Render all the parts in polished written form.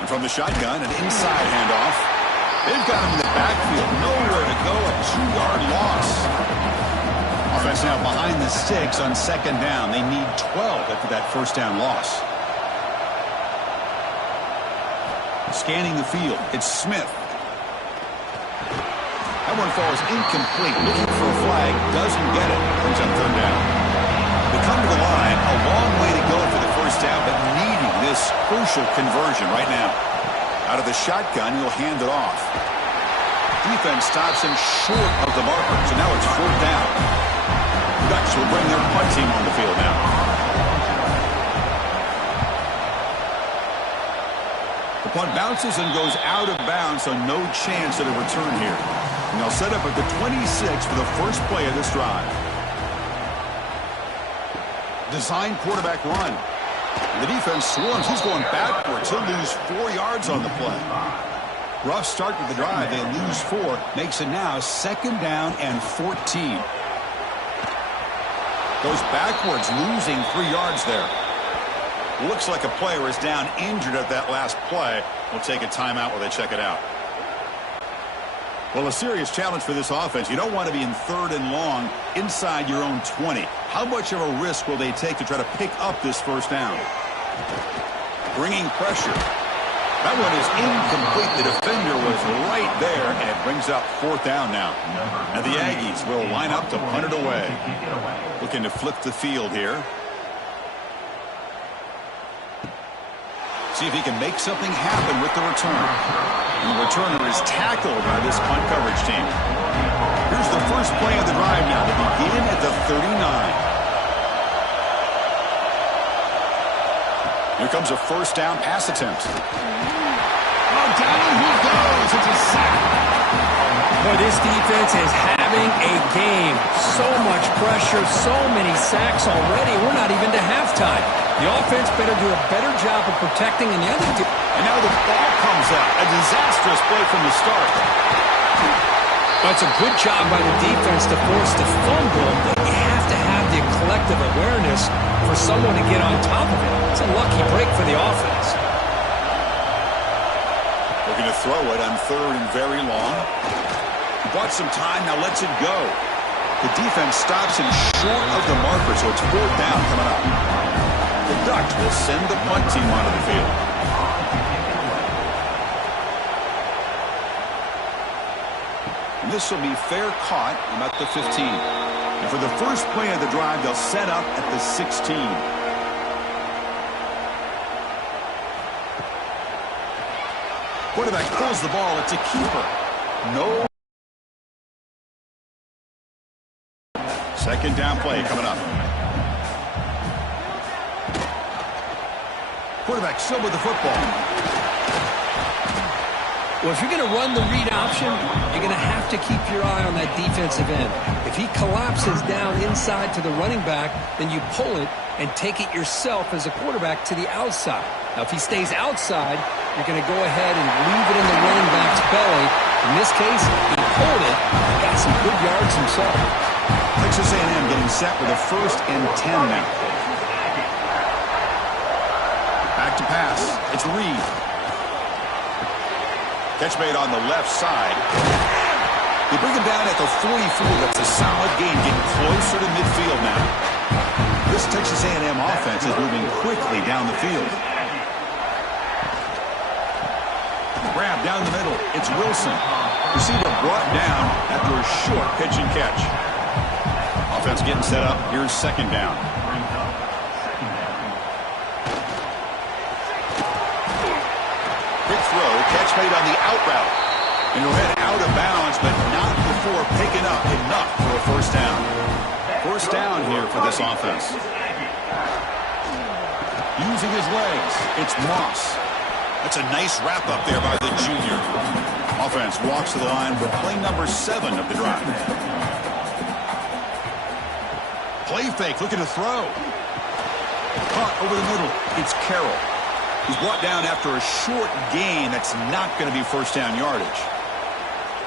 And from the shotgun, an inside handoff. They've got him in the backfield. Nowhere to go. A 2-yard loss. Offense now behind the sticks on second down. They need 12 after that first down loss. Scanning the field. It's Smith. That one falls incomplete. Looking for a flag. Doesn't get it. Brings up third down. They come to the line. A long way to go for the first down, but needing this crucial conversion right now. Out of the shotgun, he'll hand it off. Defense stops him short of the marker, so now it's fourth down. Ducks will bring their punt team on the field now. The punt bounces and goes out of bounds, so no chance at a return here. And they'll set up at the 26 for the first play of this drive. Design quarterback run. The defense swarms. He's going backwards. He'll lose 4 yards on the play. Rough start to the drive. They lose 4. Makes it now second down and 14. Goes backwards, losing 3 yards there. Looks like a player is down injured at that last play. We'll take a timeout while they check it out. Well, a serious challenge for this offense. You don't want to be in third and long inside your own 20. How much of a risk will they take to try to pick up this first down? Bringing pressure. That one is incomplete. The defender was right there, and it brings up fourth down now. And the Aggies will line up to punt it away. Looking to flip the field here. See if he can make something happen with the return. And the returner is tackled by this punt coverage team. Here's the first play of the drive now to begin at the 39. Here comes a first down pass attempt. Oh, down he goes. It's a sack. Boy, this defense is having a game. So much pressure, so many sacks already. We're not even to halftime. The offense better do a better job of protecting than the other team. And now the ball comes out. A disastrous play from the start. That's a good job by the defense to force the fumble, but you have to have the collective awareness for someone to get on top of it. It's a lucky break for the offense. Looking to throw it on third and very long. Bought some time, now lets it go. The defense stops him short of the marker, so it's fourth down coming up. The Ducks will send the punt team onto the field. And this will be fair caught about the 15. And for the first play of the drive, they'll set up at the 16. Quarterback pulls the ball. It's a keeper. No. Second down play coming up. Quarterback still with the football. Well, if you're going to run the read option, you're going to have to keep your eye on that defensive end. If he collapses down inside to the running back, then you pull it and take it yourself as a quarterback to the outside. Now, if he stays outside, you're going to go ahead and leave it in the running back's belly. In this case, he pulled it and got some good yards himself. Texas A&M getting set with a 1st and 10 now. Back to pass. It's Reed. Catch made on the left side. They bring him down at the 44. That's a solid gain, getting closer to midfield now. This Texas A&M offense is moving quickly down the field. Grab down the middle. It's Wilson. Receiver brought down after a short pitch and catch. Offense getting set up. Here's second down. Quick throw. Catch made on the out route. And he'll head out of bounds, but not before picking up enough for a first down. First down here for this offense. Using his legs. It's Moss. That's a nice wrap up there by the junior. Offense walks to the line for play number 7 of the drive. Play fake, looking to throw. Caught over the middle. It's Carroll. He's brought down after a short gain. That's not going to be first down yardage.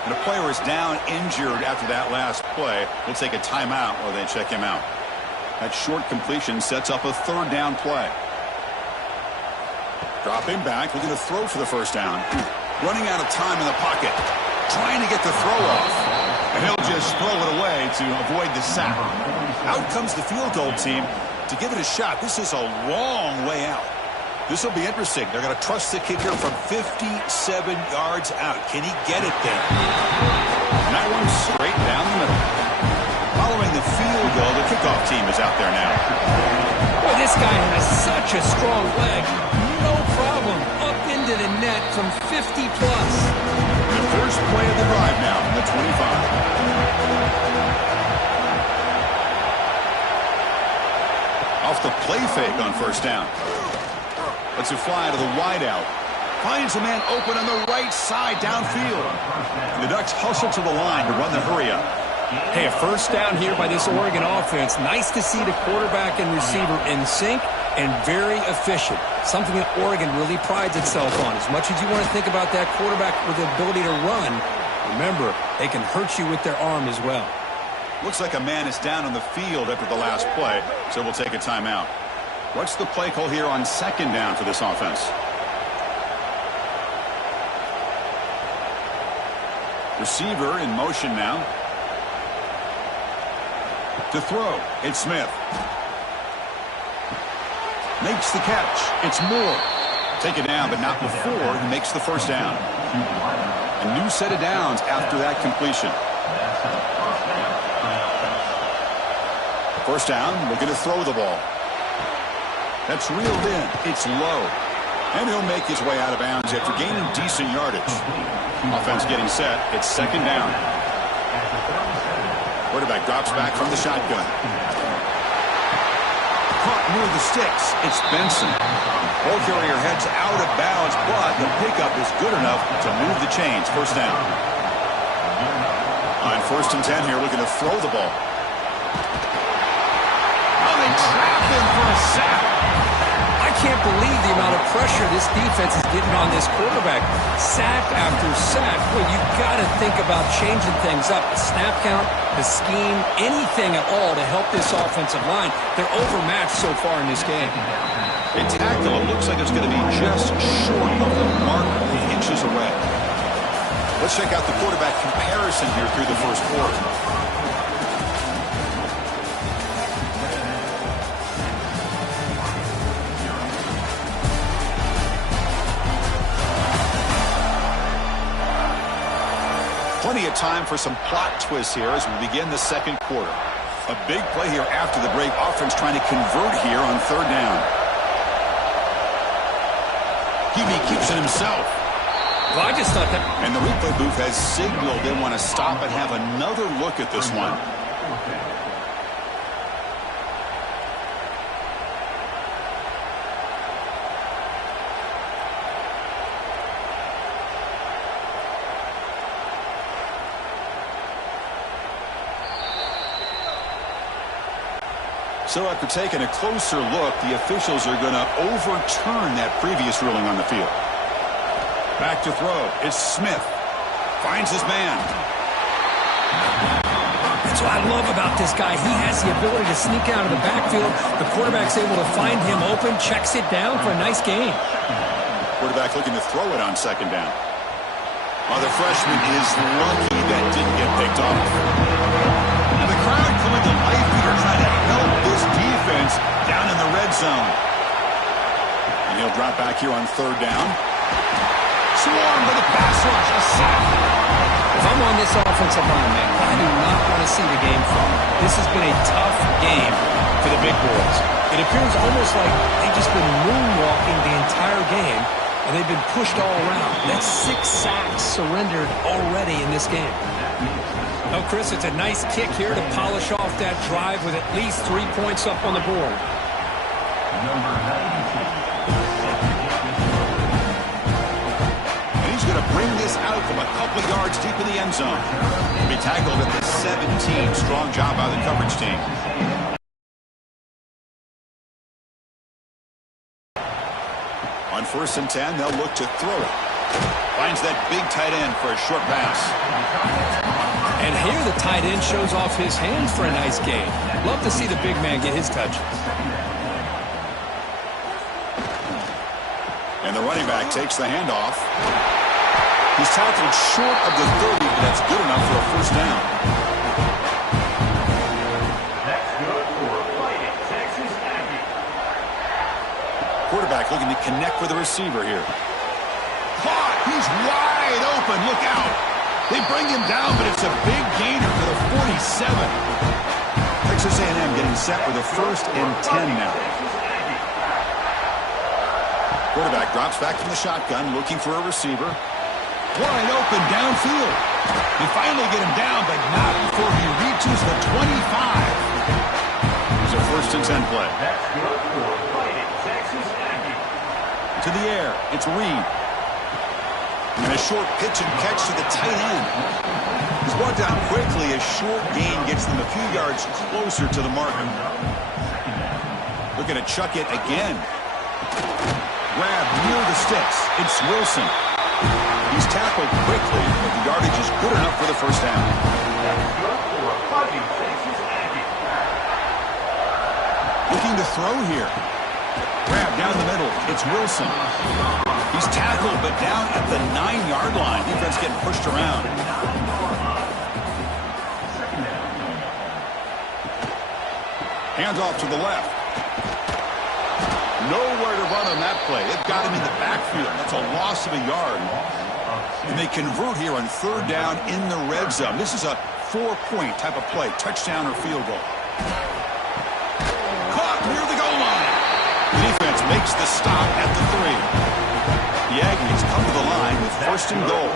And a player is down injured after that last play. We'll take a timeout while they check him out. That short completion sets up a third down play. Drop him back, looking to throw for the first down. Running out of time in the pocket. Trying to get the throw off. And he'll just throw it away to avoid the sack. Out comes the field goal team to give it a shot. This is a long way out. This will be interesting. They're going to trust the kicker from 57 yards out. Can he get it there? And that one's straight down the middle. Following the field goal, the kickoff team is out there now. Boy, this guy has such a strong leg. No problem. Up into the net from 50+. The first play of the drive now from the 25. Off the play fake on first down. Lets it fly to the wideout. Finds a man open on the right side downfield. And the Ducks hustle to the line to run the hurry up. Hey, a first down here by this Oregon offense. Nice to see the quarterback and receiver in sync and very efficient. Something that Oregon really prides itself on. As much as you want to think about that quarterback with the ability to run, remember, they can hurt you with their arm as well. Looks like a man is down on the field after the last play, so we'll take a timeout. What's the play call here on second down for this offense? Receiver in motion now. To throw, it's Smith. Makes the catch. It's Moore. Take it down, but not before he makes the first down. A new set of downs after that completion. First down, looking to throw the ball. That's reeled in. It's low. And he'll make his way out of bounds after gaining decent yardage. Offense getting set. It's second down. Quarterback drops back from the shotgun. Caught near the sticks. It's Benson. Ball carrier heads out of bounds, but the pickup is good enough to move the chains. First down. On first and 10 here, looking to throw the ball. Oh, they trap him for a sack. I can't believe the amount of pressure this defense is getting on this quarterback. Sack after sack. Well, you've got to think about changing things up. The snap count, the scheme, anything at all to help this offensive line. They're overmatched so far in this game. A tackle, it looks like it's going to be just short of the mark, inches away. Let's check out the quarterback comparison here through the first quarter. Plenty of time for some plot twists here as we begin the second quarter. A big play here after the break. Offense trying to convert here on third down. Hebe keeps it himself. Well, I just thought that. And the replay booth has signaled they want to stop and have another look at this one. So after taking a closer look, the officials are going to overturn that previous ruling on the field. Back to throw. It's Smith. Finds his man. That's what I love about this guy. He has the ability to sneak out of the backfield. The quarterback's able to find him open, checks it down for a nice gain. Quarterback looking to throw it on second down. Well, the freshman is lucky that didn't get picked off. Now the crowd coming to life here trying to help this defense down in the red zone. And he'll drop back here on third down. Swarm with a pass rush, a sack. If I'm on this offensive line, man, I do not want to see the game fall. This has been a tough game for the big boys. It appears almost like they've just been moonwalking the entire game, and they've been pushed all around. That's 6 sacks surrendered already in this game. Oh, Chris, it's a nice kick here to polish off that drive with at least 3 points up on the board. And he's going to bring this out from a couple yards deep in the end zone. He'll be tackled at the 17. Strong job by the coverage team. On first and 10, they'll look to throw it. Finds that big tight end for a short pass. And here the tight end shows off his hands for a nice gain. Love to see the big man get his touches. And the running back takes the handoff. He's tackled short of the 30, but that's good enough for a first down. That's good for Fighting Texas Aggie. Quarterback looking to connect with the receiver here. Caught! He's wide open. Look out! They bring him down, but it's a big gainer to the 47. Texas A&M getting set with a 1st and 10 now. Quarterback drops back from the shotgun, looking for a receiver. Wide open downfield. They finally get him down, but not before he reaches the 25. It's a 1st and 10 play. That's good for Fighting Texas Aggie. To the air, it's Reed. And a short pitch and catch to the tight end. He's brought down quickly. A short gain gets them a few yards closer to the marker. Looking to chuck it again. Grab near the sticks. It's Wilson. He's tackled quickly, but the yardage is good enough for the first down. That's good for Fighting Texas Aggie. Looking to throw here. Grab down the middle. It's Wilson. He's tackled, but down at the 9-yard line. Defense getting pushed around. Hands off to the left. Nowhere to run on that play. They've got him in the backfield. That's a loss of a yard. And they convert here on 3rd down in the red zone. This is a 4-point type of play. Touchdown or field goal. Caught near the goal line. The defense makes the stop at the 3. The Aggies come to the line with 1st and goal.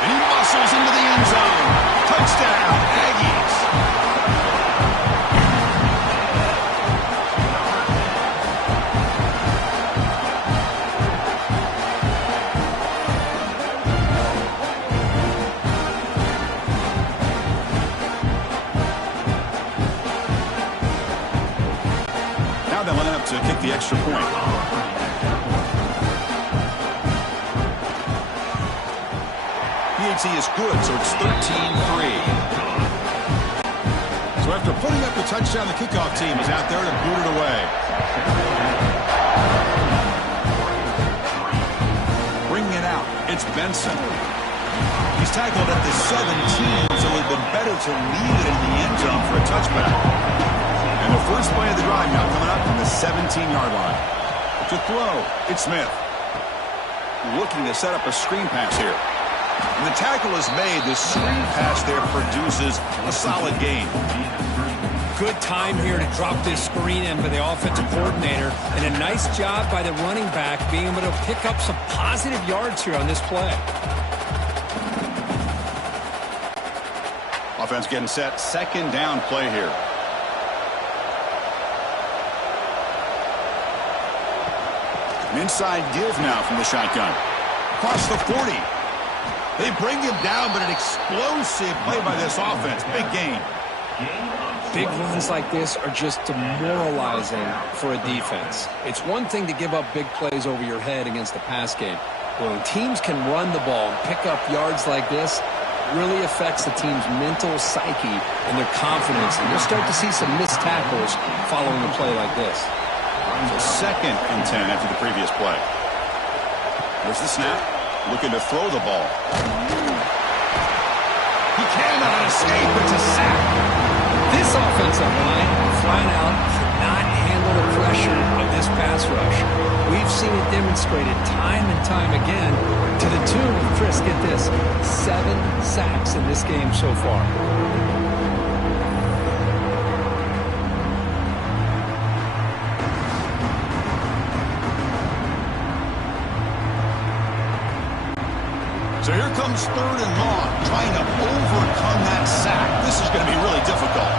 And he muscles into the end zone. Touchdown, Aggies. Now they line up to kick the extra point. PAT is good, so it's 13-3. So after putting up the touchdown, the kickoff team is out there to boot it away. Bringing it out, it's Benson. He's tackled at the 17, so it would have been better to leave it in the end zone for a touchback. And the first play of the drive now coming up from the 17-yard line. To throw, it's Smith. Looking to set up a screen pass here. And the tackle is made. The screen pass there produces a solid gain. Good time here to drop this screen in by the offensive coordinator. And a nice job by the running back being able to pick up some positive yards here on this play. Offense getting set. 2nd down play here. An inside give now from the shotgun. Across the 40. They bring him down, but an explosive play by this offense. Big gain. Big runs like this are just demoralizing for a defense. It's one thing to give up big plays over your head against the pass game. But when teams can run the ball and pick up yards like this, it really affects the team's mental psyche and their confidence. And you'll start to see some missed tackles following a play like this. So 2nd and 10 after the previous play. There's the snap. Looking to throw the ball. He cannot escape. It's a sack. This offensive line, flat out, cannot handle the pressure of this pass rush. We've seen it demonstrated time and time again to the tune of, Chris, get this, 7 sacks in this game so far. So here comes 3rd and long, trying to overcome that sack. This is going to be really difficult.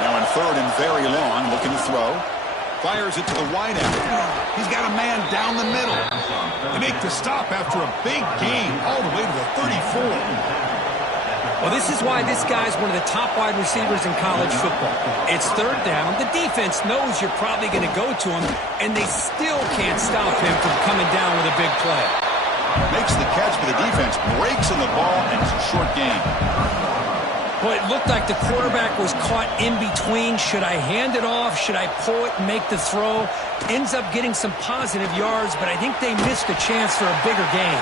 Now in 3rd and very long, looking to throw. Fires it to the wide end. He's got a man down the middle. They make the stop after a big gain all the way to the 34. Well, this is why this guy's one of the top wide receivers in college football. It's 3rd down. The defense knows you're probably going to go to him, and they still can't stop him from coming down with a big play. Makes the catch, but the defense breaks in the ball, and it's a short gain. Well, it looked like the quarterback was caught in between. Should I hand it off? Should I pull it and make the throw? Ends up getting some positive yards, but I think they missed a chance for a bigger gain.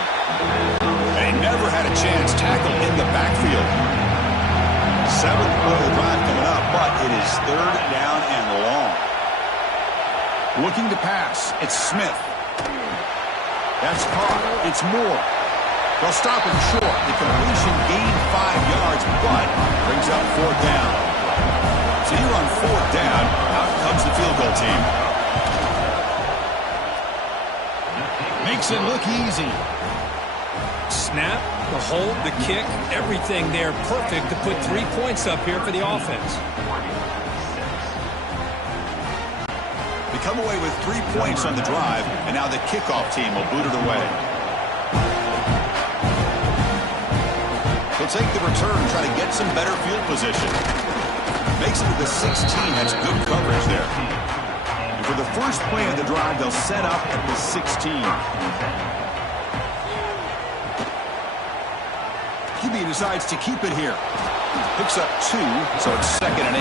They never had a chance. Tackle in the backfield. 7th play of the drive coming up, but it is 3rd down and long. Looking to pass. It's Smith. That's caught. It's Moore. They'll stop him short. The completion gained 5 yards, but brings up 4th down. So you're on 4th down. Out comes the field goal team. Makes it look easy. Snap, the hold, the kick, everything there perfect to put 3 points up here for the offense. They come away with 3 points on the drive, and now the kickoff team will boot it away. He'll take the return, try to get some better field position. Makes it to the 16. That's good coverage there. And for the first play of the drive, they'll set up at the 16. QB decides to keep it here. Picks up 2, so it's 2nd and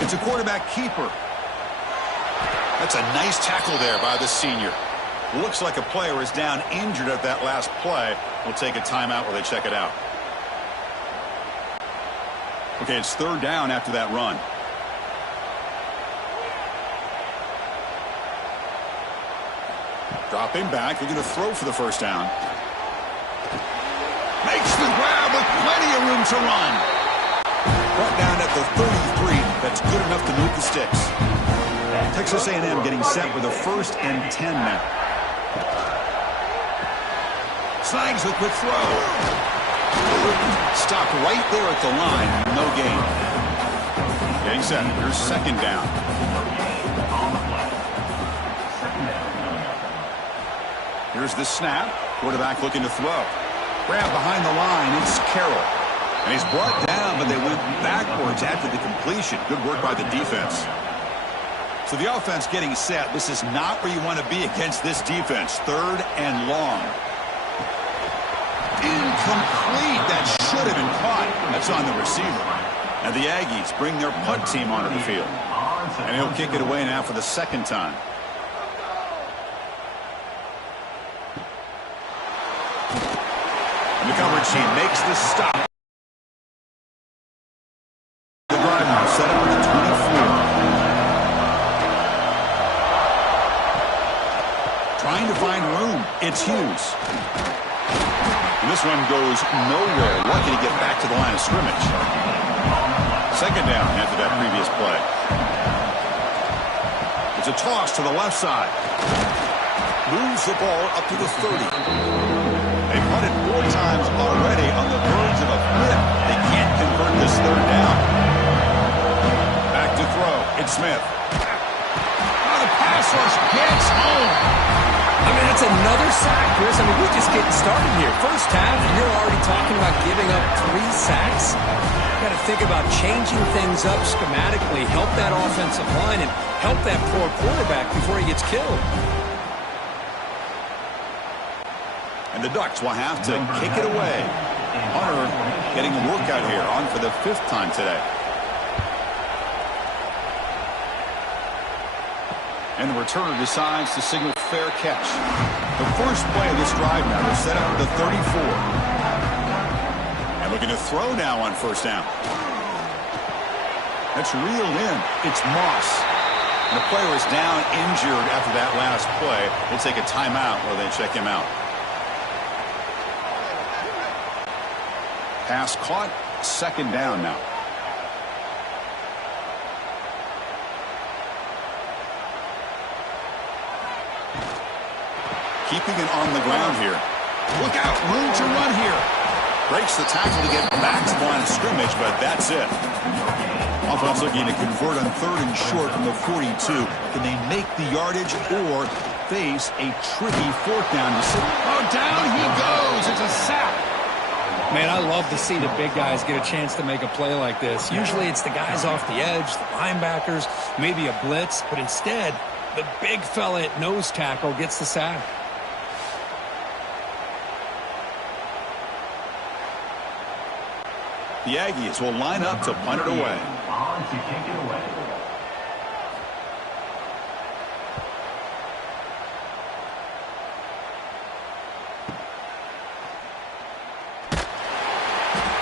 8. It's a quarterback keeper. That's a nice tackle there by the senior. Looks like a player is down injured at that last play. We'll take a timeout while they check it out. Okay, it's 3rd down after that run. Drop him back. They're going to throw for the 1st down. Makes the grab with plenty of room to run. Brought down at the 33. That's good enough to move the sticks. Texas A&M getting set with a 1st and 10 now. Snags the quick throw. Stopped right there at the line. No gain. Getting set. Here's 2nd down. Here's the snap. Quarterback looking to throw. Grab behind the line. It's Carroll. And he's brought down, but they went backwards after the completion. Good work by the defense. So the offense getting set. This is not where you want to be against this defense. 3rd and long. Incomplete. That should have been caught. That's on the receiver. And the Aggies bring their punt team onto the field. And he'll kick it away now for the 2nd time. And the coverage team makes the stop. The drive now set up at the 24. Trying to find room. It's Hughes. And this one goes nowhere. Lucky to get back to the line of scrimmage. 2nd down after that previous play. It's a toss to the left side. Moves the ball up to the 30. They punted 4 times already on the verge of a 5th. They can't convert this 3rd down. Back to throw. It's Smith. Oh, the pass rush gets home. I mean, that's another sack, Chris. I mean, we're just getting started here. First half, and you're already talking about giving up 3 sacks. You got to think about changing things up schematically, help that offensive line, and help that poor quarterback before he gets killed. And the Ducks will have to kick it away. Hunter getting a workout here, on for the 5th time today. And the returner decides to signal fair catch. The first play of this drive now is set up at the 34. And looking to throw now on 1st down. That's reeled in. It's Moss. And the player is down injured after that last play. We'll take a timeout while they check him out. Pass caught. 2nd down now. Keeping it on the ground here. Look out, room to run here. Breaks the tackle to get back to the line of scrimmage, but that's it. Offense looking to convert on 3rd and short from the 42. Can they make the yardage or face a tricky 4th down? Oh, down he goes. It's a sack. Man, I love to see the big guys get a chance to make a play like this. Usually it's the guys off the edge, the linebackers, maybe a blitz, but instead The big fella at nose tackle gets the sack. The Aggies will line up to punt it away. On to kick it away.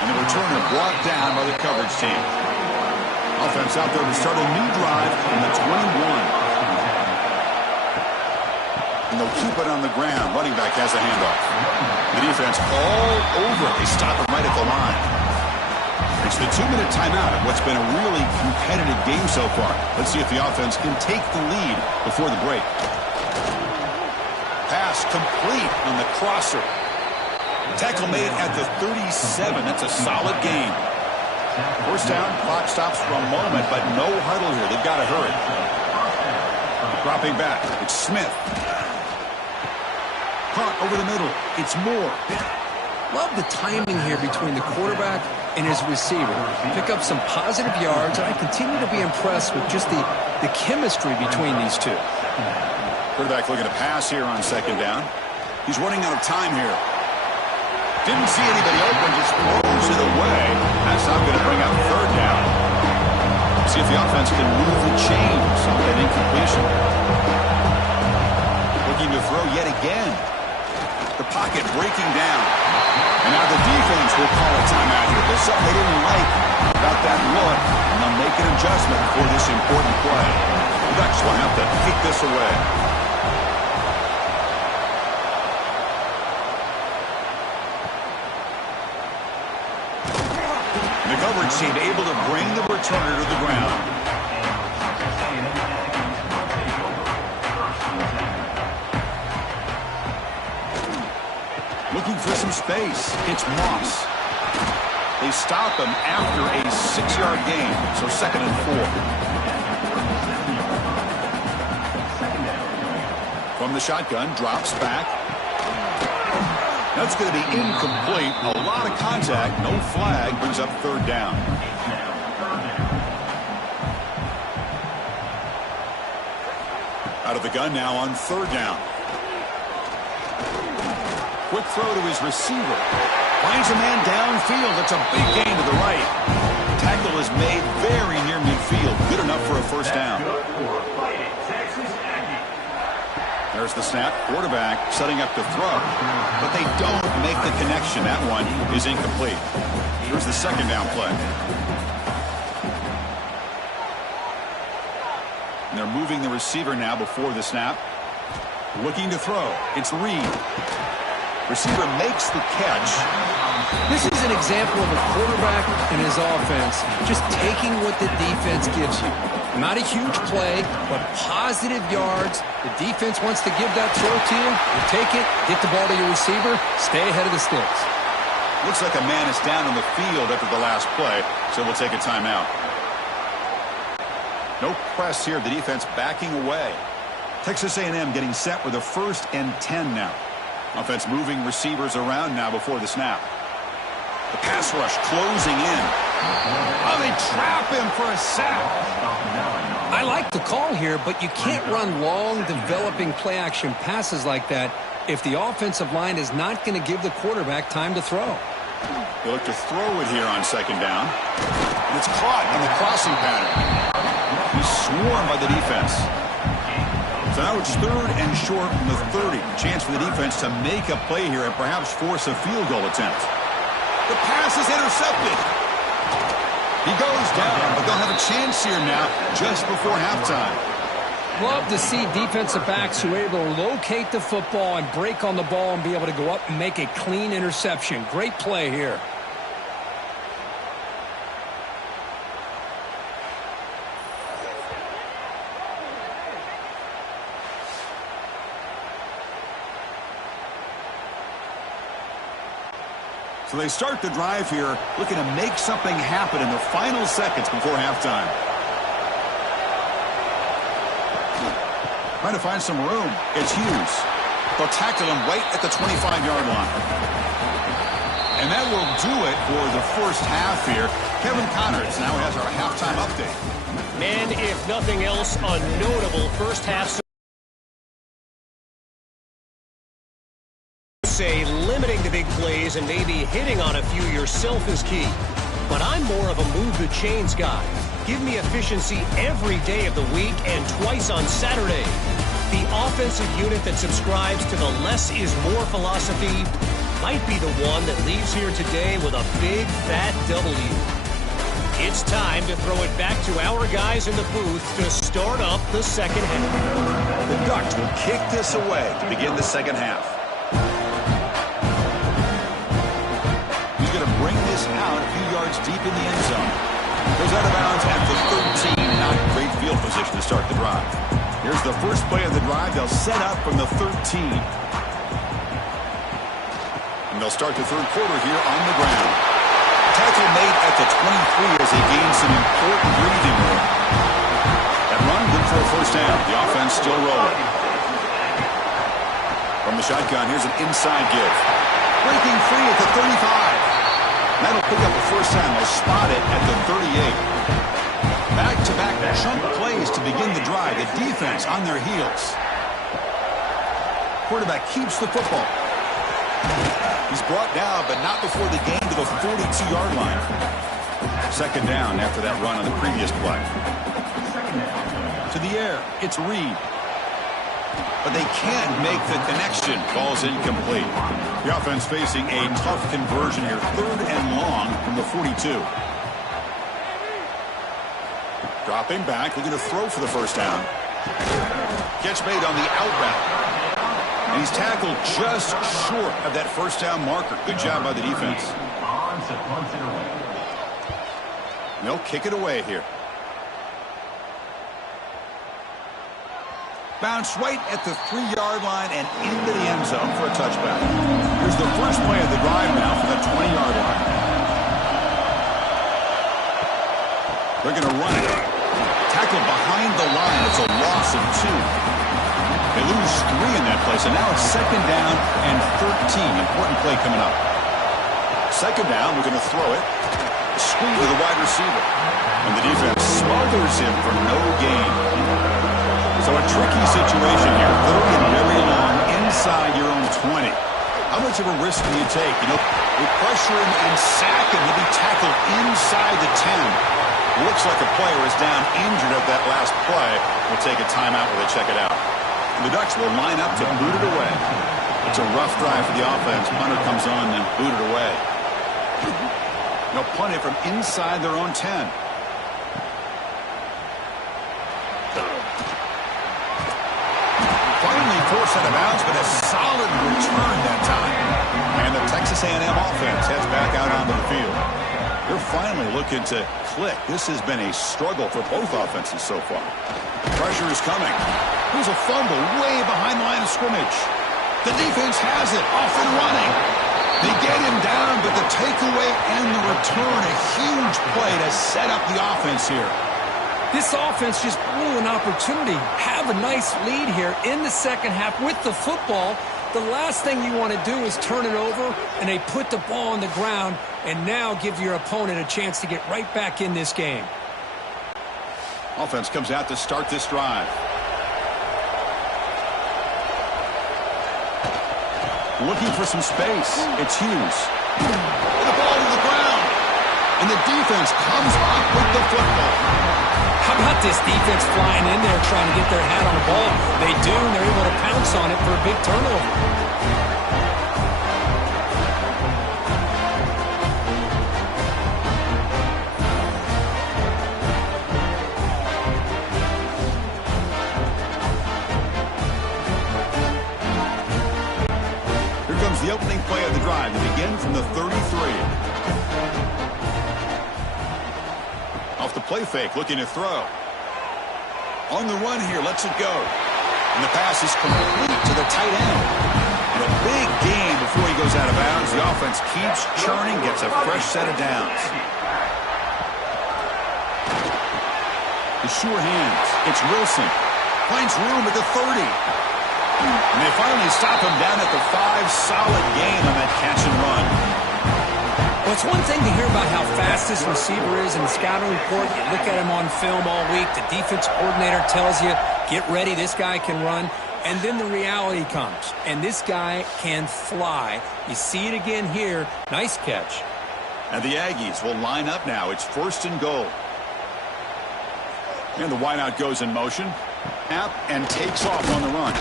And the returner brought down by the coverage team. Offense out there to start a new drive from the 21. And they'll keep it on the ground. Running back has a handoff. The defense all over it. They stop it right at the line. It's the 2-minute timeout of what's been a really competitive game so far. Let's see if the offense can take the lead before the break. Pass complete on the crosser. Tackle made at the 37. That's a solid gain. First down, clock stops for a moment, but no huddle here. They've got to hurry. Dropping back, it's Smith. Caught over the middle, it's Moore. Love the timing here between the quarterback and his receiver. Pick up some positive yards, and I continue to be impressed with just the chemistry between these two. Quarterback looking to pass here on second down. He's running out of time here. Didn't see anybody open, just throws it away. That's not going to bring out third down. See if the offense can move the chains on that incompletion. Looking to throw yet again. The pocket breaking down. And now the defense will call a timeout here. There's something they didn't like about that look, and they'll make an adjustment for this important play. The Ducks will have to kick this away. The coverage team able to bring the returner to the ground. Looking for some space. It's Moss. They stop him after a 6-yard gain, so 2nd and 4. From the shotgun, drops back. That's going to be incomplete. A lot of contact, no flag, brings up third down. Out of the gun now on third down. Quick throw to his receiver. Finds a man downfield. That's a big gain to the right. Tackle is made very near midfield. Good enough for a first down. There's the snap. Quarterback setting up to throw. But they don't make the connection. That one is incomplete. Here's the second down play. And they're moving the receiver now before the snap. Looking to throw. It's Reed. Receiver makes the catch. This is an example of a quarterback and his offense just taking what the defense gives you. Not a huge play, but positive yards. The defense wants to give that throw to you. You take it, get the ball to your receiver, stay ahead of the sticks. Looks like a man is down on the field after the last play, so we'll take a timeout. No press here. The defense backing away. Texas A&M getting set with a 1st and 10 now. Offense moving receivers around now before the snap. The pass rush closing in. Oh, they trap him for a sack. I like the call here, but you can't run long, developing play-action passes like that if the offensive line is not going to give the quarterback time to throw. They look to throw it here on second down. And it's caught in the crossing pattern. He's swarmed by the defense. So now it's 3rd and short from the 30. Chance for the defense to make a play here and perhaps force a field goal attempt. The pass is intercepted. He goes down, but they'll have a chance here now just before halftime. Love to see defensive backs who are able to locate the football and break on the ball and be able to go up and make a clean interception. Great play here. So they start the drive here, looking to make something happen in the final seconds before halftime. Trying to find some room. It's Hughes. They'll tackle him right at the 25-yard line. And that will do it for the first half here. Kevin Connors now has our halftime update. And if nothing else, a notable first half. say limiting the big plays and maybe hitting on a few yourself is key. But I'm more of a move the chains guy. Give me efficiency every day of the week and twice on Saturday. The offensive unit that subscribes to the less is more philosophy might be the one that leaves here today with a big fat W. It's time to throw it back to our guys in the booth to start up the second half. The Ducks will kick this away to begin the second half. He's going to bring this out a few yards deep in the end zone. Goes out of bounds at the 13. Not great field position to start the drive. Here's the first play of the drive. They'll set up from the 13. And they'll start the third quarter here on the ground. Tackle made at the 23 as they gain some important breathing room. That run good for a first down. The offense still rolling. From the shotgun, here's an inside give. Breaking free at the 35. That'll pick up a first down. They'll spot it at the 38. Back-to-back chunk plays to begin the drive. The defense on their heels. Quarterback keeps the football. He's brought down, but not before the gain to the 42-yard line. Second down after that run on the previous play. To the air, it's Reed. But they can't make the connection. Ball's incomplete. The offense facing a tough conversion here. Third and long from the 42. Dropping back, looking to throw for the first down. Catch made on the out route. And he's tackled just short of that first down marker. Good job by the defense. They'll kick it away here. Bounce right at the 3-yard line and into the end zone for a touchback. Here's the first play of the drive now for the 20-yard line. They're going to run it. Tackled behind the line. It's a loss of 2. They lose 3 in that play, so now it's second down and 13. Important play coming up. Second down, we're going to throw it. Screen to the wide receiver. And the defense smothers him for no gain. So a tricky situation here. Third and very long inside your own 20. How much of a risk do you take? You know, we pressure him and sack him. He'll be tackled inside the 10. Looks like a player is down injured at that last play. We'll take a timeout while they check it out. And the Ducks will line up to boot it away. It's a rough drive for the offense. Punter comes on and boot it away. They'll punt it from inside their own 10. Finally forced out of bounds, but a solid return that time. And the Texas A&M offense heads back out onto the field. They're finally looking to click. This has been a struggle for both offenses so far. Pressure is coming. There's a fumble way behind the line of scrimmage. The defense has it, off and running. They get him down, but the takeaway and the return, a huge play to set up the offense here. This offense just blew an opportunity. Have a nice lead here in the second half with the football. The last thing you want to do is turn it over, and they put the ball on the ground and now give your opponent a chance to get right back in this game. Offense comes out to start this drive. Looking for some space. It's Hughes. And the ball to the ground. And the defense comes up with the football. How about this defense flying in there trying to get their hat on the ball? They do, and they're able to pounce on it for a big turnover. Here comes the opening play of the drive. They begin from the 33. Off the play fake, looking to throw. On the run here, lets it go. And the pass is complete to the tight end. And a big gain before he goes out of bounds. The offense keeps churning, gets a fresh set of downs. The sure hands. It's Wilson. Finds room at the 30. And they finally stop him down at the 5. Solid gain on that catch and run. Well, it's one thing to hear about how fast this receiver is in the scouting report. You look at him on film all week. The defense coordinator tells you, get ready, this guy can run. And then the reality comes, and this guy can fly. You see it again here. Nice catch. And the Aggies will line up now. It's 1st and goal. And the wideout goes in motion. And takes off on the run.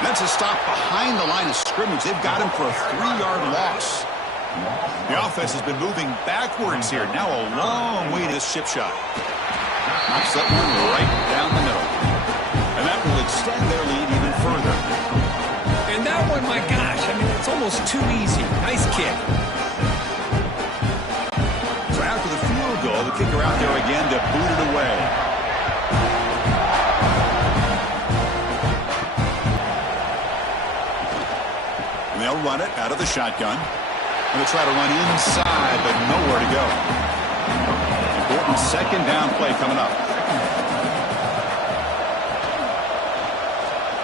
That's a stop behind the line of scrimmage. They've got him for a 3-yard loss. The offense has been moving backwards here. Now a long way to this chip shot. Knocks that one right down the middle. And that will extend their lead even further. And that one, my gosh, I mean, it's almost too easy. Nice kick. So after the field goal, the kicker out there again to boot it away. And they'll run it out of the shotgun. And they'll try to run inside, but nowhere to go. Important 2nd down play coming up.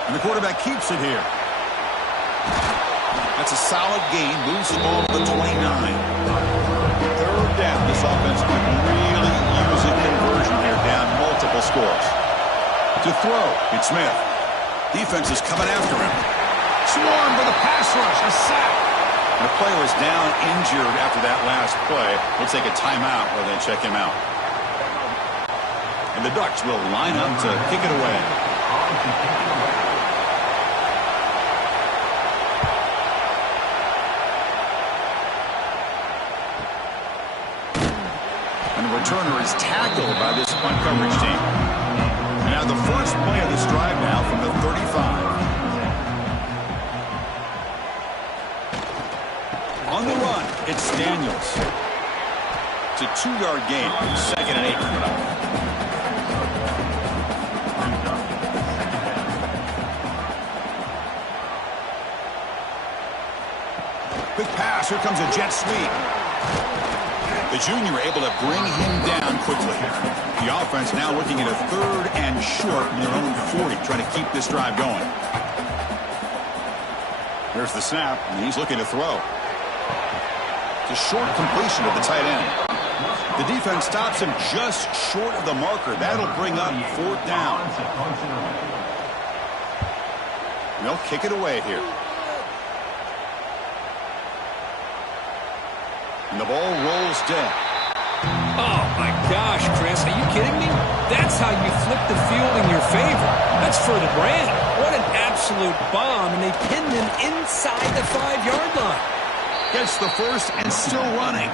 And the quarterback keeps it here. That's a solid gain. Moves the ball to the 29. 3rd down. This offense could really use a conversion here, down multiple scores. To throw, it's Smith. Defense is coming after him. Swarmed with a pass rush. A sack. And the player is down injured after that last play. We'll take a timeout while they check him out. And the Ducks will line up to kick it away. And the returner is tackled by this punt coverage team. And now the first play of this drive now from the 35. On the run, it's Daniels. It's a 2-yard gain. 2nd and 8 coming up. Quick pass. Here comes a jet sweep. The junior able to bring him down quickly. The offense now looking at a 3rd and short from their own 40, trying to keep this drive going. There's the snap, and he's looking to throw. It's a short completion of the tight end. The defense stops him just short of the marker. That'll bring up 4th down. And they'll kick it away here. And the ball rolls dead. Oh, my gosh, Chris. Are you kidding me? That's how you flip the field in your favor. That's for the brand. What an absolute bomb. And they pin them inside the 5-yard line. Gets the first and still running.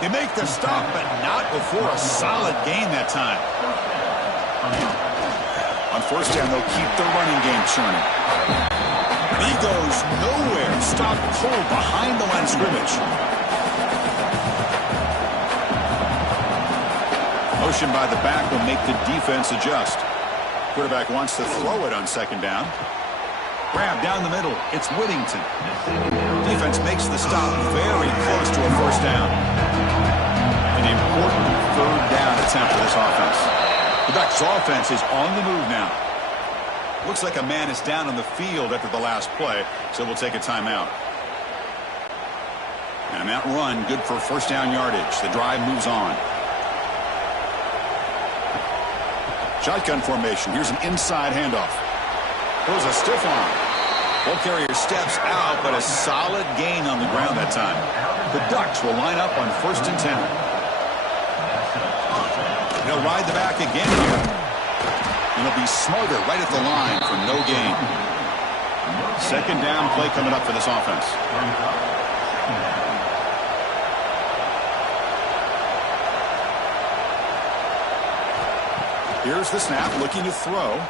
They make the stop, but not before a solid gain that time. On 1st down, they'll keep the running game churning. He goes nowhere. Stopped cold behind the line of scrimmage. Motion by the back will make the defense adjust. Quarterback wants to throw it on 2nd down. Grab down the middle. It's Whittington. Defense makes the stop very close to a 1st down. An important 3rd down attempt for this offense. The Ducks offense is on the move now. Looks like a man is down on the field after the last play, so we'll take a timeout. And that run good for 1st down yardage. The drive moves on. Shotgun formation. Here's an inside handoff. Throws a stiff arm. Ball carrier steps out, but a solid gain on the ground that time. The Ducks will line up on 1st and 10. They'll ride the back again here. And they'll be smarter right at the line for no gain. 2nd down play coming up for this offense. Here's the snap, looking to throw.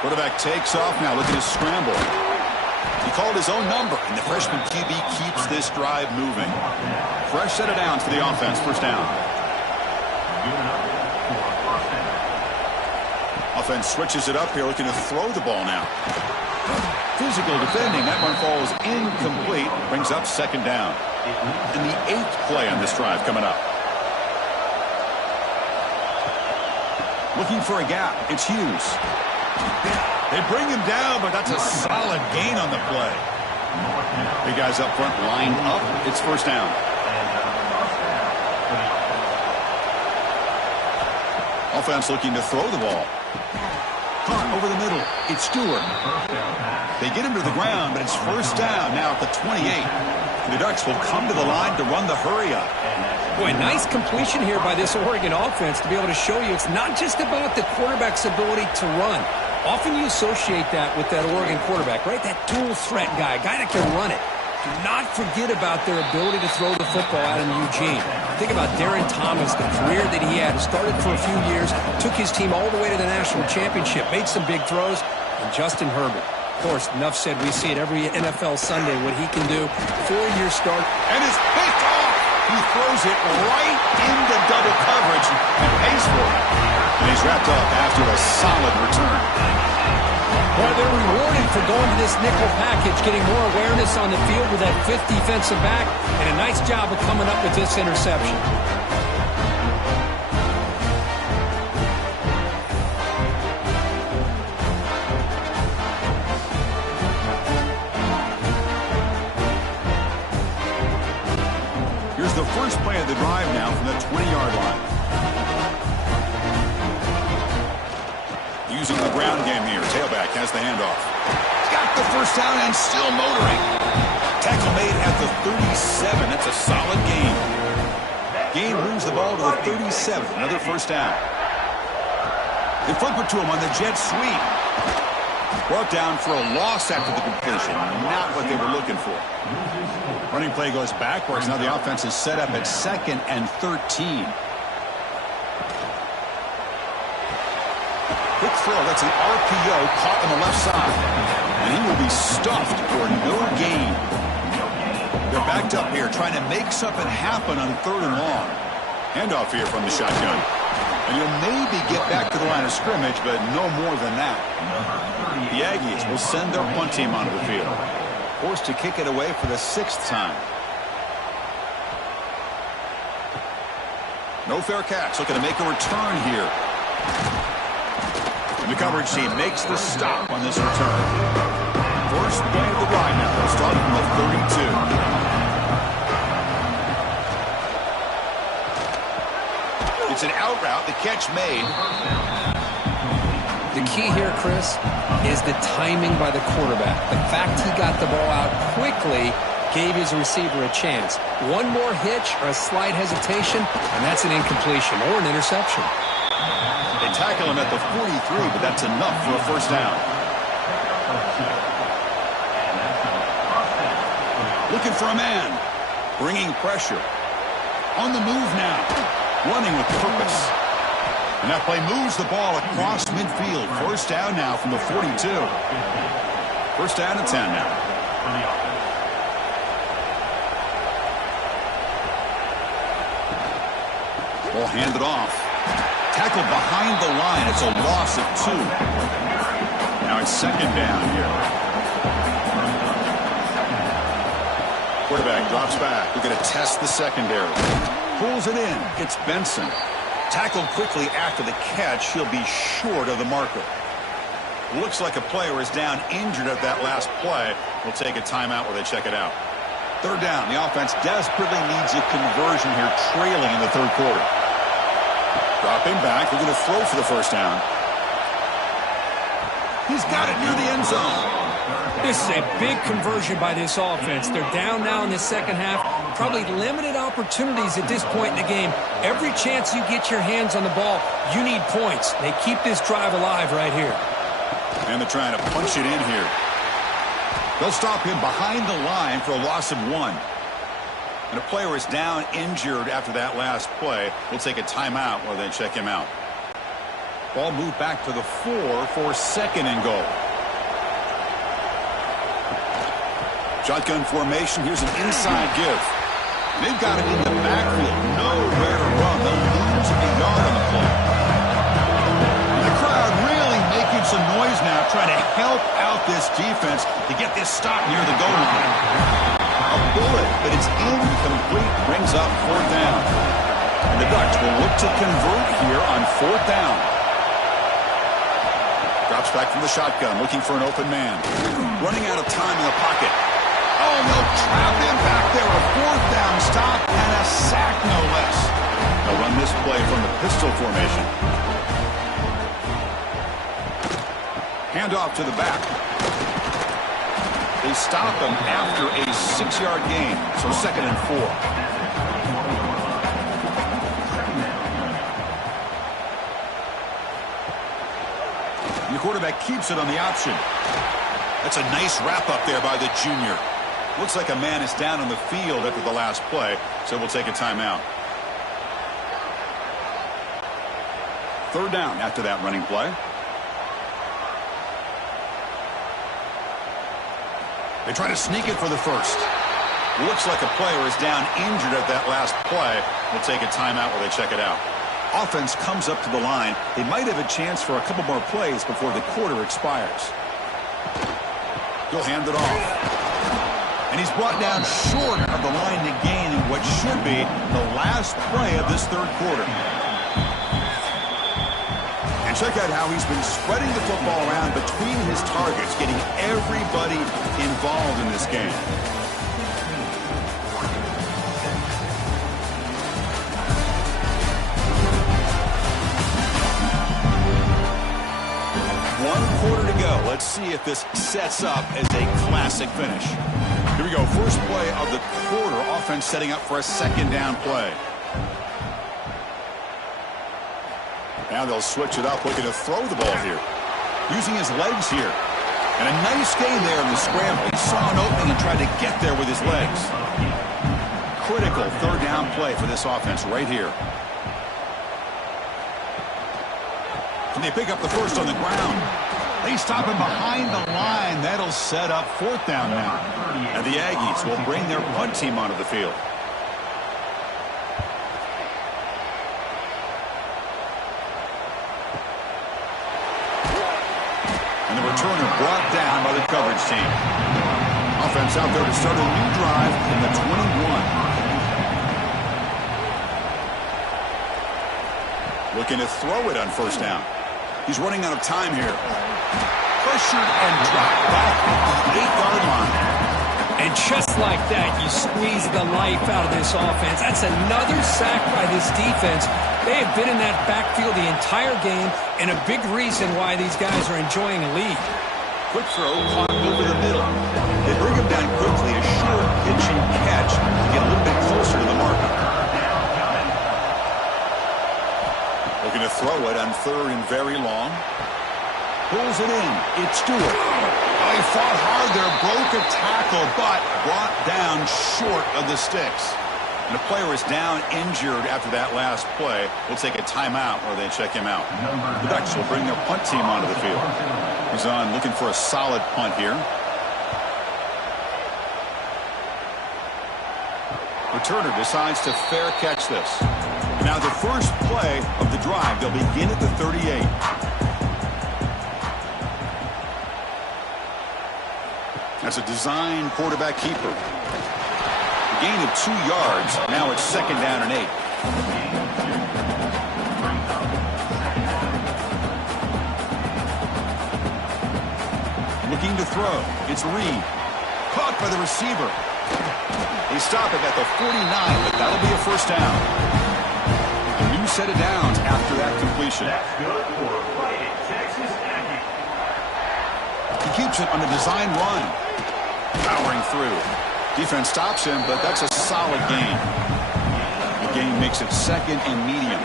Quarterback takes off now, looking to scramble. He called his own number, and the freshman QB keeps this drive moving. Fresh set of downs for the offense, 1st down. Offense switches it up here, looking to throw the ball now. Physical defending, that one falls incomplete, brings up 2nd down. And the 8th play on this drive coming up. Looking for a gap. It's Hughes. They bring him down, but that's a solid gain on the play. The guys up front lined up. It's 1st down. Offense looking to throw the ball. Caught over the middle. It's Stewart. They get him to the ground, but it's first down now at the 28. The Ducks will come to the line to run the hurry-up. Boy, nice completion here by this Oregon offense to be able to show you it's not just about the quarterback's ability to run. Often you associate that with that Oregon quarterback, right? That dual threat guy, a guy that can run it. Do not forget about their ability to throw the football out in Eugene. Think about Darren Thomas, the career that he had. Started for a few years, took his team all the way to the national championship, made some big throws, and Justin Herbert. Of course, enough said, we see it every NFL Sunday, what he can do. 4-year start. And it's picked off. He throws it right into double coverage and pays for it. And he's wrapped up after a solid return. Well, they're rewarded for going to this nickel package, getting more awareness on the field with that fifth defensive back, and a nice job of coming up with this interception. Here's the first play of the drive now from the 20-yard line. Using the ground game here. Tailback has the handoff. Got the first down and still motoring. Tackle made at the 37. That's a solid gain. Gain moves the ball to the 37. Another first down. They flip it to him on the jet sweep. Brought down for a loss after the completion. Not what they were looking for. Running play goes backwards. Now the offense is set up at 2nd and 13. Quick throw. That's an RPO caught on the left side. And he will be stuffed for no gain. They're backed up here trying to make something happen on 3rd and long. Handoff here from the shotgun. And you'll maybe get back to the line of scrimmage, but no more than that. The Aggies will send their punt team onto the field. Forced to kick it away for the 6th time. No fair catch. Looking to make a return here. And the coverage team makes the stop on this return. First play of the drive now. They'll start from the 32. It's an out route. The catch made. The key here, Chris, is the timing by the quarterback. The fact he got the ball out quickly gave his receiver a chance. One more hitch or a slight hesitation, and that's an incompletion or an interception. They tackle him at the 43, but that's enough for a first down. Looking for a man. Bringing pressure. On the move now. Running with purpose. And that play moves the ball across midfield. First down now from the 42. First down and 10 now. Ball handed off. Tackled behind the line. It's a loss of 2. Now it's 2nd down here. Quarterback drops back. We're going to test the secondary. Pulls it in. It's Benson. Tackled quickly after the catch. He'll be short of the marker. Looks like a player is down injured at that last play. We'll take a timeout while they check it out. 3rd down. The offense desperately needs a conversion here, trailing in the 3rd quarter. Dropping back. We're going to throw for the first down. He's got it near the end zone. This is a big conversion by this offense. They're down now in the 2nd half. Probably limited opportunities at this point in the game. Every chance you get your hands on the ball, you need points. They keep this drive alive right here. And they're trying to punch it in here. They'll stop him behind the line for a loss of 1. And a player is down injured after that last play. We'll take a timeout while they check him out. Ball moved back to the 4 for 2nd and goal. Shotgun formation. Here's an inside give. They've got it in the backfield. Nowhere to run. They'll lose a yard on the play. And the crowd really making some noise now, trying to help out this defense to get this stop near the goal line. A bullet, but it's incomplete. Brings up 4th down. And the Ducks will look to convert here on 4th down. Drops back from the shotgun, looking for an open man. Running out of time in the pocket. Oh, no, trap him back there. A 4th down stop and a sack, no less. They'll run this play from the pistol formation. Hand off to the back. They stop him after a 6-yard gain, so 2nd and 4. The quarterback keeps it on the option. That's a nice wrap-up there by the junior. Looks like a man is down on the field after the last play, so we'll take a timeout. 3rd down after that running play. They try to sneak it for the first. Looks like a player is down injured at that last play. We'll take a timeout while they check it out. Offense comes up to the line. They might have a chance for a couple more plays before the quarter expires. He'll hand it off. And he's brought down short of the line to gain in what should be the last play of this 3rd quarter. And check out how he's been spreading the football around between his targets, getting everybody involved in this game. Quarter to go. Let's see if this sets up as a classic finish. Here we go. First play of the quarter. Offense setting up for a 2nd down play. Now they'll switch it up, looking to throw the ball here. Using his legs here. And a nice gain there in the scramble. He saw an opening and tried to get there with his legs. Critical 3rd down play for this offense right here. Can they pick up the first on the ground? They stop him behind the line. That'll set up 4th down now. And the Aggies will bring their punt team onto the field. And the returner brought down by the coverage team. Offense out there to start a new drive in the 21. Looking to throw it on 1st down. He's running out of time here. Pressured and dropped back at the 8-yard line. And just like that, you squeeze the life out of this offense. That's another sack by this defense. They have been in that backfield the entire game, and a big reason why these guys are enjoying a lead. Quick throw, caught over the middle. They bring him down quickly, a short pitch and catch to get a little bit closer to the marker. Looking to throw it on 3rd and very long. Pulls it in. It's Stewart. He fought hard there, broke a tackle, but brought down short of the sticks. And the player is down injured after that last play. We'll take a timeout where they check him out. The Ducks will bring their punt team onto the field. He's on looking for a solid punt here. Returner decides to fair catch this. Now the first play of the drive, they'll begin at the 38. That's a design quarterback keeper. A gain of 2 yards. Now it's 2nd down and 8. Looking to throw. It's Reed. Caught by the receiver. They stop it at the 49, but that'll be a 1st down. A new set of downs after that completion. That's good for Fighting Texas Aggies. He keeps it on a design run. Powering through. Defense stops him, but that's a solid gain. The gain makes it 2nd and medium.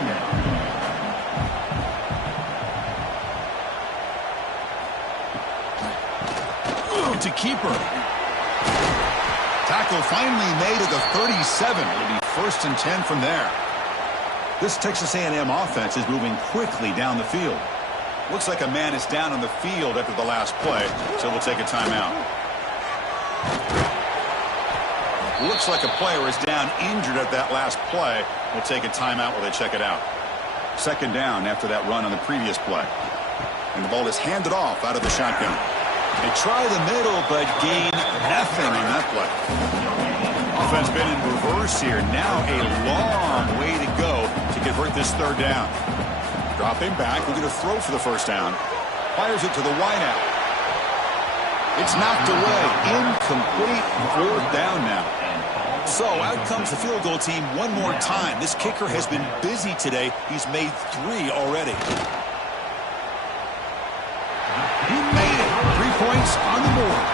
It's a keeper. Tackle finally made at the 37. It'll be 1st and 10 from there. This Texas A&M offense is moving quickly down the field. Looks like a man is down on the field after the last play, so we'll take a timeout. Looks like a player is down injured at that last play. We'll take a timeout while they check it out. 2nd down after that run on the previous play. And the ball is handed off out of the shotgun. They try the middle, but gain nothing on that play. Offense been in reverse here. Now a long way to go to convert this 3rd down. Dropping back, looking to throw for the 1st down. Fires it to the wideout. It's knocked away. Incomplete. 4th down now. So out comes the field goal team one more time. This kicker has been busy today. He's made 3 already. He made it. 3 points on the board.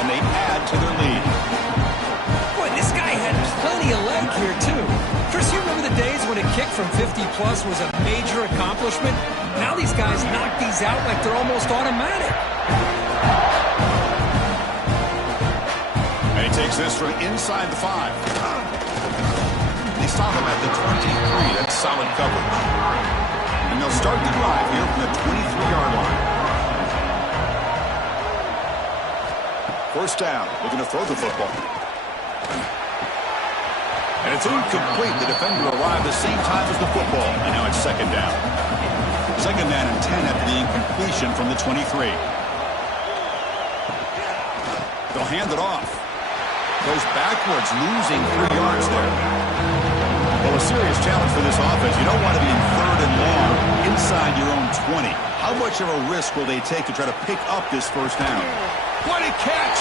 And they add to their lead. Boy, this guy had plenty of leg here, too. Chris, you remember the days when a kick from 50-plus was a major accomplishment? Now these guys knock these out like they're almost automatic. And he takes this from inside the 5. They stop him at the 23. That's solid coverage. And they'll start the drive here from the 23-yard line. First down, looking to throw the football. And it's incomplete. The defender arrived the same time as the football. And now it's second down. Second down and 10 after the incompletion from the 23. They'll hand it off. Goes backwards, losing 3 yards there. Well, a serious challenge for this offense. You don't want to be in third and long inside your own 20. How much of a risk will they take to try to pick up this first down? What a catch!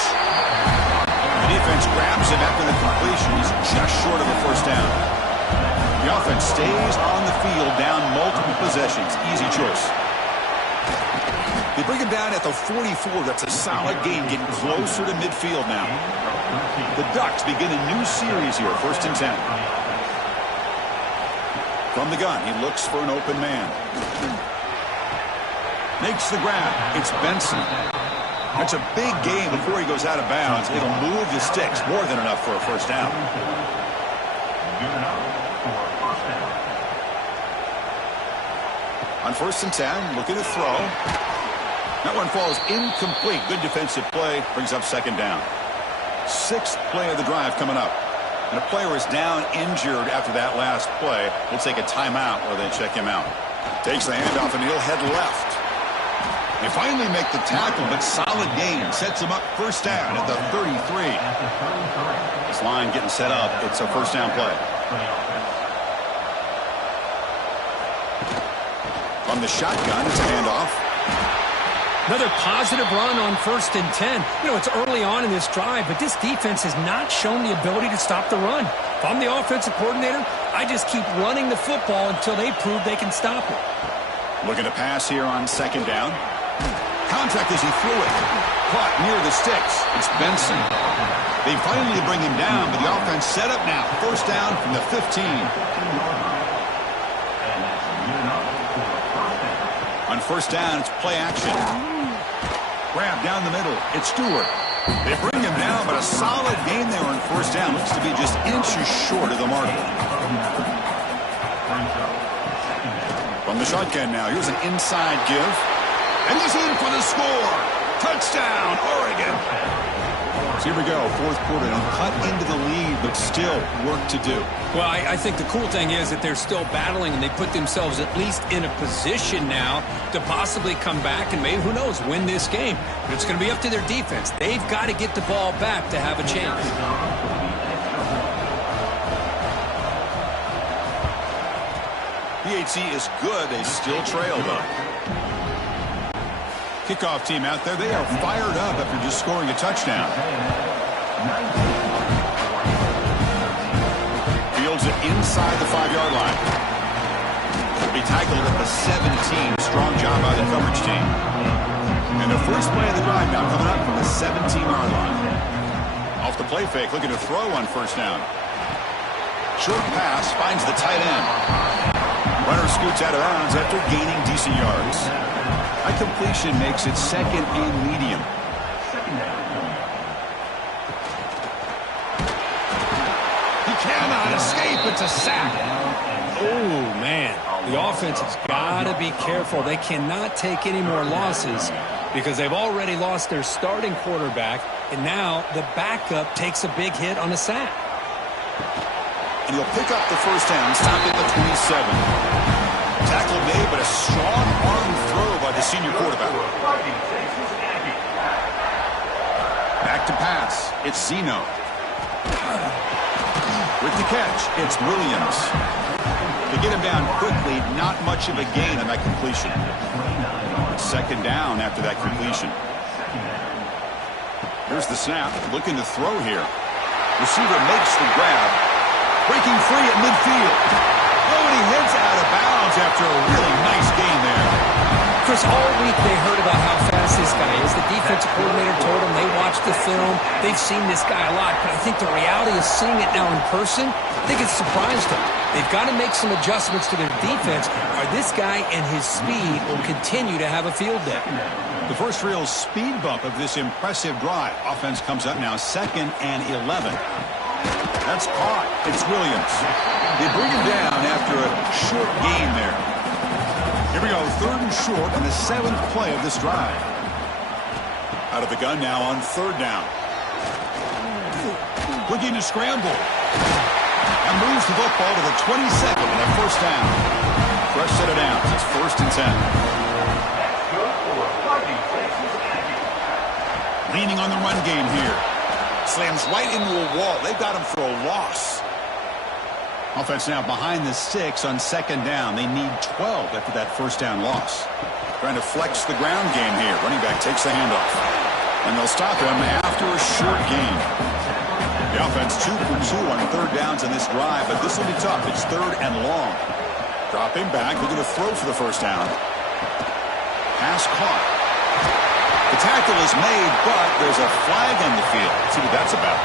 The defense grabs him after the completion. He's just short of a first down. The offense stays on the field down multiple possessions. Easy choice. They bring him down at the 44. That's a solid gain, getting closer to midfield now. The Ducks begin a new series here, 1st and 10. From the gun, he looks for an open man. Makes the grab. It's Benson. That's a big gain before he goes out of bounds. It'll move the sticks, more than enough for a first down. On 1st and 10, looking to throw. That one falls incomplete. Good defensive play, brings up second down. 6th play of the drive coming up. And a player is down injured after that last play. We'll take a timeout where they check him out. Takes the handoff and he'll head left. They finally make the tackle, but solid gain. Sets him up first down at the 33. This line getting set up. It's a first down play. From the shotgun, it's a handoff. Another positive run on 1st and 10. You know, it's early on in this drive, but this defense has not shown the ability to stop the run. If I'm the offensive coordinator, I just keep running the football until they prove they can stop it. Looking to pass here on second down. Contact as he threw it. Caught near the sticks. It's Benson. They finally bring him down, but the offense set up now. First down from the 15. On first down, it's play action. Grab down the middle. It's Stewart. They bring him down, but a solid gain there on first down. Looks to be just inches short of the marker. From the shotgun now, here's an inside give. And he's in for the score. Touchdown, Oregon. So here we go, 4th quarter. They'll cut into the lead, but still work to do. Well, I think the cool thing is that they're still battling, and they put themselves at least in a position now to possibly come back and maybe, who knows, win this game. But it's going to be up to their defense. They've got to get the ball back to have a chance. PHC is good. They still trail, though. Kickoff team out there. They are fired up after just scoring a touchdown. Fields it inside the 5-yard line. Will be tackled at the 17. Strong job by the coverage team. And the first play of the drive now coming up from the 17-yard line. Off the play fake, looking to throw on first down. Short pass finds the tight end. Runner scoots out of bounds after gaining decent yards. High completion makes it second and medium. He cannot escape. It's a sack. Oh, man. The offense has got to be careful. They cannot take any more losses because they've already lost their starting quarterback, and now the backup takes a big hit on a sack. And he'll pick up the first down, stop at the 27. Tackle made, but a strong arm throw by the senior quarterback. Back to pass. It's Zeno. With the catch, it's Williams. To get him down quickly, not much of a gain on that completion. Second down after that completion. Here's the snap, looking to throw here. Receiver makes the grab. Breaking free at midfield. Oh, and he heads out of bounds after a really nice gain there. Chris, all week they heard about how fast this guy is. The defensive coordinator told them they watched the film. They've seen this guy a lot, but I think the reality is seeing it now in person, I think it's surprised them. They've got to make some adjustments to their defense, or this guy and his speed will continue to have a field day. The first real speed bump of this impressive drive. Offense comes up now 2nd and 11. That's caught. It's Williams. They bring him down after a short gain there. Here we go, 3rd and short on the 7th play of this drive. Out of the gun now on 3rd down. Looking to scramble. And moves the football to the 22nd and a 1st down. Fresh set of downs. It's 1st and 10. Leaning on the run game here. Slams right into a wall. They've got him for a loss. Offense now behind the 6 on 2nd down. They need 12 after that 1st down loss. Trying to flex the ground game here. Running back takes the handoff. And they'll stop him after a short gain. The offense 2 for 2 on 3rd downs in this drive, but this will be tough. It's 3rd and long. Dropping back. They're going to throw for the 1st down. Pass caught. The tackle is made, but there's a flag on the field. Let's see what that's about.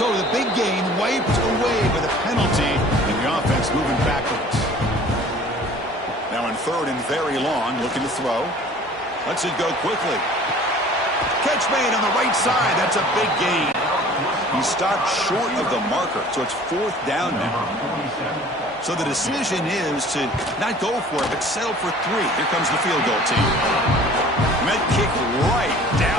So the big gain wiped away with a penalty, and the offense moving backwards. Now in 3rd and very long, looking to throw. Lets it go quickly. Catch made on the right side. That's a big gain. He stopped short of the marker, so it's 4th down now. So the decision is to not go for it, but settle for 3. Here comes the field goal team. And that kick right